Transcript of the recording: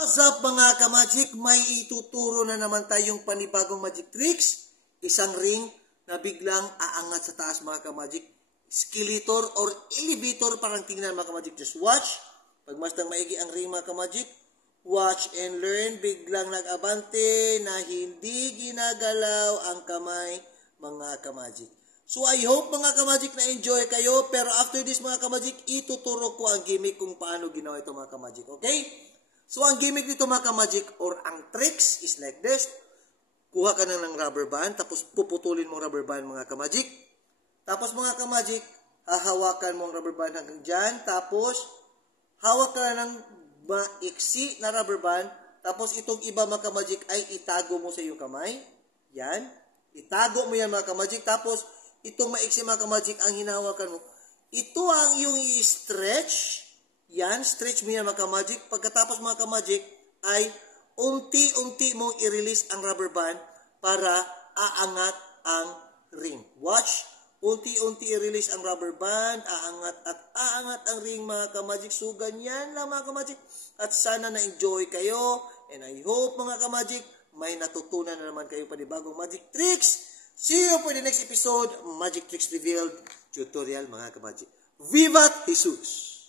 What's up mga ka-magic? May ituturo na naman tayong panibagong magic tricks. Isang ring na biglang aangat sa taas mga ka-magic. Skeletor or elevator parang tingnan mga ka-magic. Just watch. Pagmastang maigi ang ring mga ka-magic. Watch and learn. Biglang nag-abante na hindi ginagalaw ang kamay mga ka-magic. So I hope mga ka-magic na enjoy kayo. Pero after this mga ka-magic, ituturo ko ang gimmick kung paano ginawa ito mga ka-magic. Okay? So, ang gimmick dito mga ka-magic or ang tricks is like this. Kuha ka na ng rubber band, tapos puputulin mong rubber band mga ka-magic. Tapos mga ka-magic, hahawakan mong rubber band hanggang dyan. Tapos, hawak ka na ng maiksi na rubber band. Tapos, itong iba mga ka-magic ay itago mo sa iyong kamay. Yan. Itago mo yan mga ka-magic. Tapos, itong maiksi mga ka-magic ang hinahawakan mo. Ito ang iyong i-stretch. Yan, stretch mo yan mga ka-magic. Pagkatapos mga ka-magic ay unti-unti mong i-release ang rubber band para aangat ang ring. Watch, unti-unti i-release ang rubber band, aangat at aangat ang ring mga ka-magic. So ganyan lang mga ka-magic. At sana na-enjoy kayo. And I hope mga ka-magic may natutunan na naman kayo panibagong magic tricks. See you for the next episode, Magic Tricks Revealed tutorial mga ka-magic. Vivat Jesus!